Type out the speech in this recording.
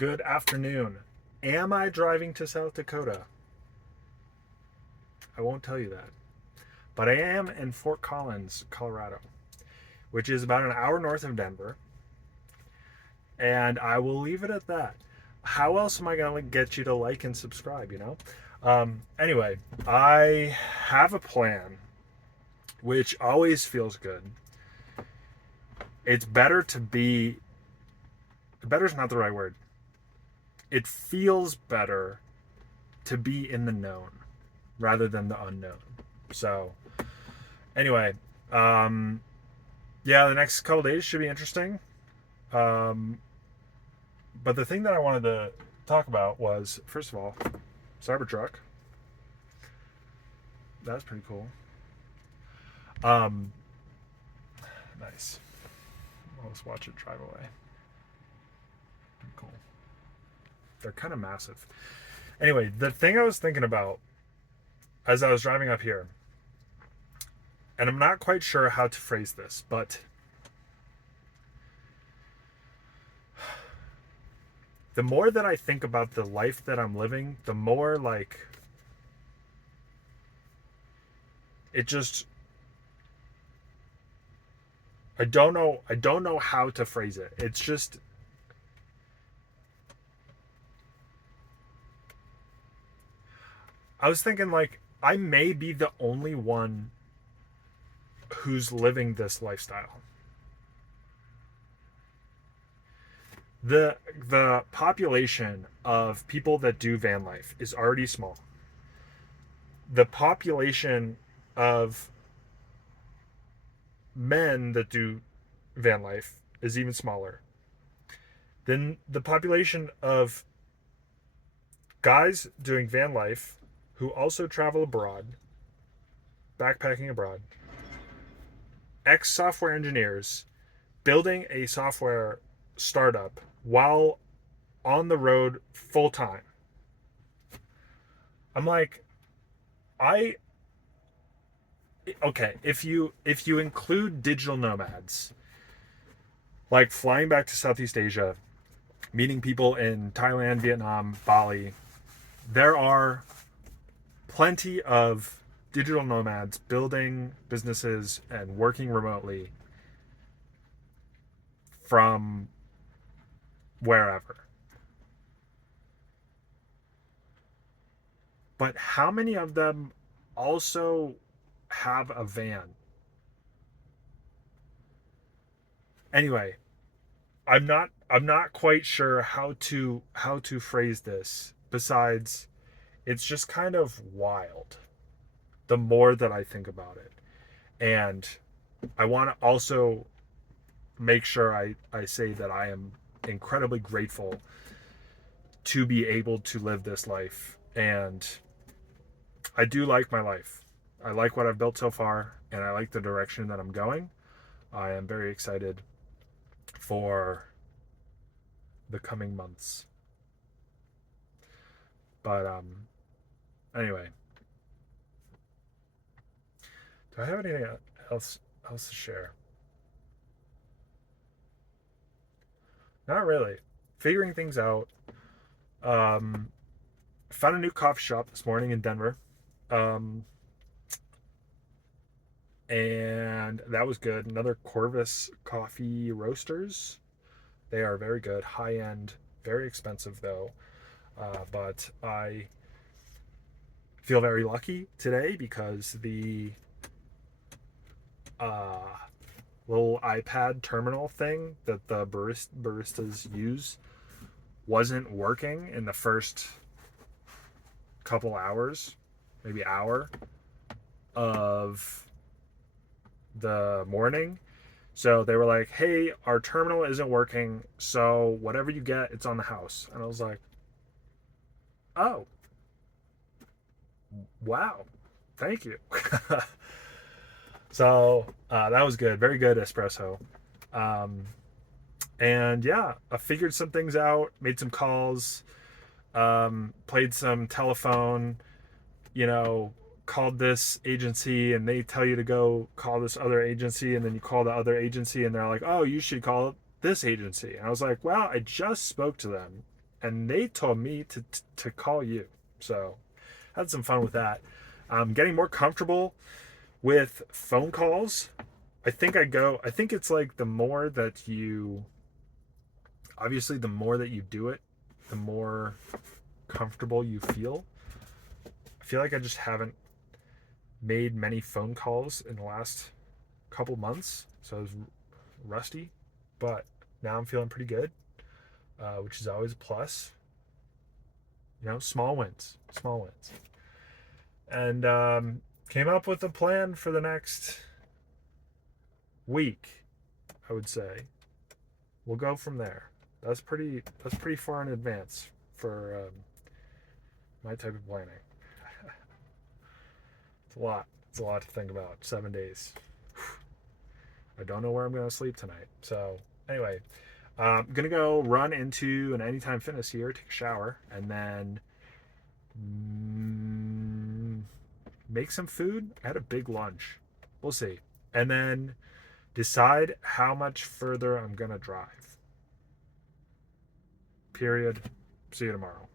Good afternoon. Am I driving to South Dakota? I won't tell you that. But I am in Fort Collins, Colorado, which is about an hour north of Denver. And I will leave it at that. How else am I going to get you to like and subscribe, you know? Anyway, I have a plan, which always feels good. It's better to be, better's not the right word. It feels better to be in the known rather than the unknown. So, anyway, yeah, the next couple days should be interesting. Um, but the thing that I wanted to talk about was, first of all, Cybertruck. That's pretty cool. Um, nice. Let's watch it drive away. Pretty cool. They're kind of massive. Anyway, the thing I was thinking about as I was driving up here, and I'm not quite sure how to phrase this, but the more that I think about the life that I'm living, the more like it just I don't know how to phrase it. It's just I was thinking like I may be the only one who's living this lifestyle. The population of people that do van life is already small. The population of men that do van life is even smaller. Then the population of guys doing van life who also travel abroad, backpacking abroad, ex software engineers building a software startup while on the road full time. I'm like, I okay, if you include digital nomads, like flying back to Southeast Asia, meeting people in Thailand, Vietnam, Bali, there are plenty of digital nomads building businesses and working remotely from wherever. But how many of them also have a van? Anyway, I'm not quite sure how to phrase this besides it's just kind of wild the more that I think about it. And I want to also make sure I say that I am incredibly grateful to be able to live this life. And I do like my life. I like what I've built so far, and I like the direction that I'm going. I am very excited for the coming months. But anyway, do I have anything else to share? Not really. Figuring things out. Um, Found a new coffee shop this morning in Denver. Um, and that was good. Another Corvus Coffee Roasters. They are very good, high end, very expensive though. But I feel very lucky today because the uh, little iPad terminal thing that the baristas use wasn't working in the first couple hours, maybe hour of the morning. So they were like, hey, our terminal isn't working. So whatever you get, it's on the house. And I was like, oh, wow. Thank you. So that was good. Very good espresso. Um, and yeah, I figured some things out, made some calls, played some telephone, you know, called this agency and they tell you to go call this other agency, and then you call the other agency and they're like, oh, you should call this agency. And I was like, well, I just spoke to them and they told me to call you. So had some fun with that. Getting more comfortable with phone calls. I think it's like the more that you, obviously, the more that you do it, the more comfortable you feel. I feel like I just haven't made many phone calls in the last couple months, so I was rusty, but now I'm feeling pretty good, which is always a plus. Small wins, small wins, and came up with a plan for the next week. I would say we'll go from there. That's pretty far in advance for my type of planning. It's a lot. It's a lot to think about. 7 days. I don't know where I'm going to sleep tonight. So anyway, I'm gonna go run into an Anytime Fitness here, take a shower, and then make some food. I had a big lunch. We'll see, and then decide how much further I'm gonna drive. Period. See you tomorrow.